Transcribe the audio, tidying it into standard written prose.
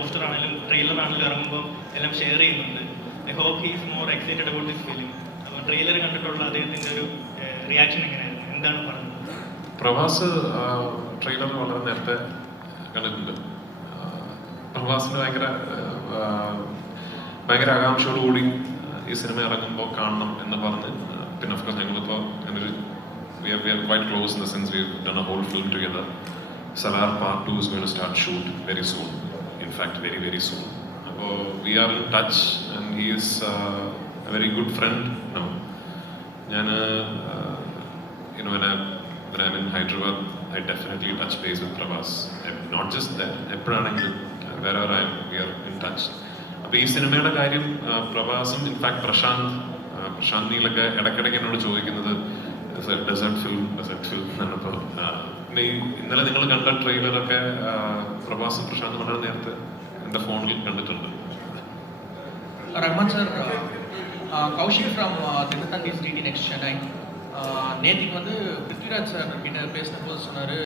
Poster ആണെങ്കിലും trailer ആണെങ്കിലും ഇറങ്ങുമ്പോൾ എല്ലാം ഷെയർ ചെയ്യുന്നുണ്ട്. I hope he is more excited about this film. അപ്പോൾ ട്രെയിലർ കണ്ടിട്ടുള്ള അദ്ദേഹത്തിൻ്റെ ഒരു റിയാക്ഷൻ എങ്ങനെയായിരുന്നു, എന്താണ് പറഞ്ഞത്? പ്രവാസ് ട്രെയിലർ വളരെ നേരത്തെ കണ്ടിട്ടുണ്ട്. പ്രവാസിന് ഭയങ്കര ആകാംക്ഷയോടുകൂടി ഈ സിനിമ ഇറങ്ങുമ്പോൾ കാണണം എന്ന് പറഞ്ഞ്, പിന്നെ ഓഫ്കോഴ്സ് ഞങ്ങളിപ്പോൾ we are quite close in the sense we've done a whole film together. Salar Part 2 is going to start shoot very soon. In fact, very, very soon. So we are in touch and he is a very good friend now. When I'm in Hyderabad, I definitely touch base with Prabhas. Not just there, wherever I am, we are in touch. അപ്പോൾ ഈ സിനിമയുടെ കാര്യം പ്രഭാസും in fact Prashant നീലൊക്കെ ഇടയ്ക്കിടയ്ക്ക് എന്നോട് ചോദിക്കുന്നത് desert film എന്നാണ്. അപ്പോൾ പിന്നെ ഇന്നലെ നിങ്ങൾ കണ്ട ട്രെയിലറൊക്കെ പ്രഭാസും പ്രശാന്ത് വളരെ നേരത്തെ എൻ്റെ ഫോണിൽ കണ്ടിട്ടുണ്ട്. Rahman sir, Kaushik from Dinathanthi DT next Chennai நேற்றுக்கு பிருத்விராஜ் சார் கிட்ட பேசின போது சொன்னார்,